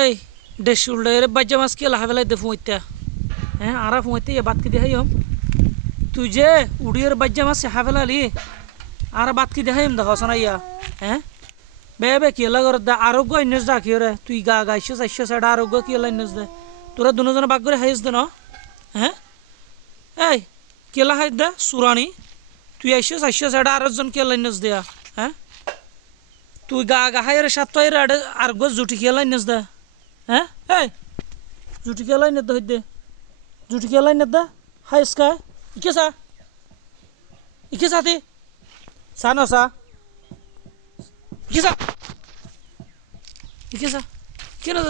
এই দেশ উল্ডে বাজ্যা মাছ কে লাহা বেলায় দে ফুঁইতা হ্যাঁ আরা ফুঁইতে বাদ কি দেখাই হম তুই যে উড়িয়ের বাজ্যা মাছ হা ফেলালি আর বাদ কি দেখাই দেখো শোনাইয়া হ্যাঁ বে বে কেলা করে দে আরোগ্য ইন্নেস দা কি রে তুই গা গাইছো চাইছো সেটা আরোগ্য কেলা ইন্নেস দে তোরা দুজনে বাগ করে হাইস দে ন হ্যাঁ এই কেলা হাই দে সুরানি তুই আইসো চাইছো সেটা আরেকজন কেলা ইন্নেস দেয়া হ্যাঁ তুই গা গা হাইরে সাত আর গো জুটি কেলা ইন্নেস দে হ্যাঁ এই জুটি কেলা ইন্নেস দে জুটি কেলা ইন্নেস দে হাইস কা ike sati sana sa ike sa kena